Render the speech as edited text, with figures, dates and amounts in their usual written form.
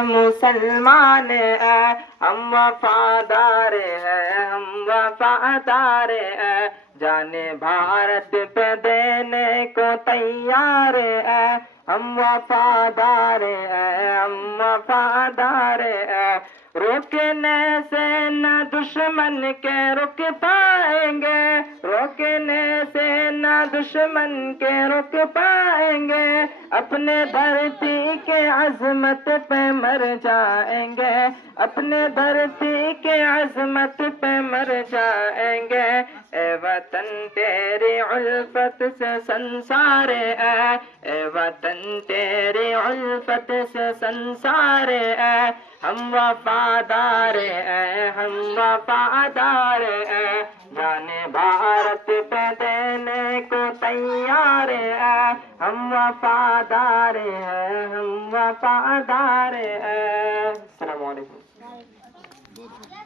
مسلمان ہیں ہم وفادار ہیں، ہم وفادار ہیں، جانے بھارت پہ دینے کو تیار ہیں، ہم وفادار ہیں، ہم وفادار ہیں، روکنے سے نہ دشمن کے رک پائیں گے، روکنے سے نہ دشمن کے رک پائیں گے، اپنے دھرتی کے عظمت پہ مر جائیں گے، اپنے دھرتی کے عظمت پہ مر جائیں گے، اے وطن تیری الفت سے سنسار ہے، اے وطن تیری الفت سے سنسار ہے، ہم وفادار ہیں، ہم وفادار ہیں، جانے بھارت پہ دینے کو تیار ہیں، ہم وفادار ہیں، ہم وفادار ہیں۔ السلام علیکم۔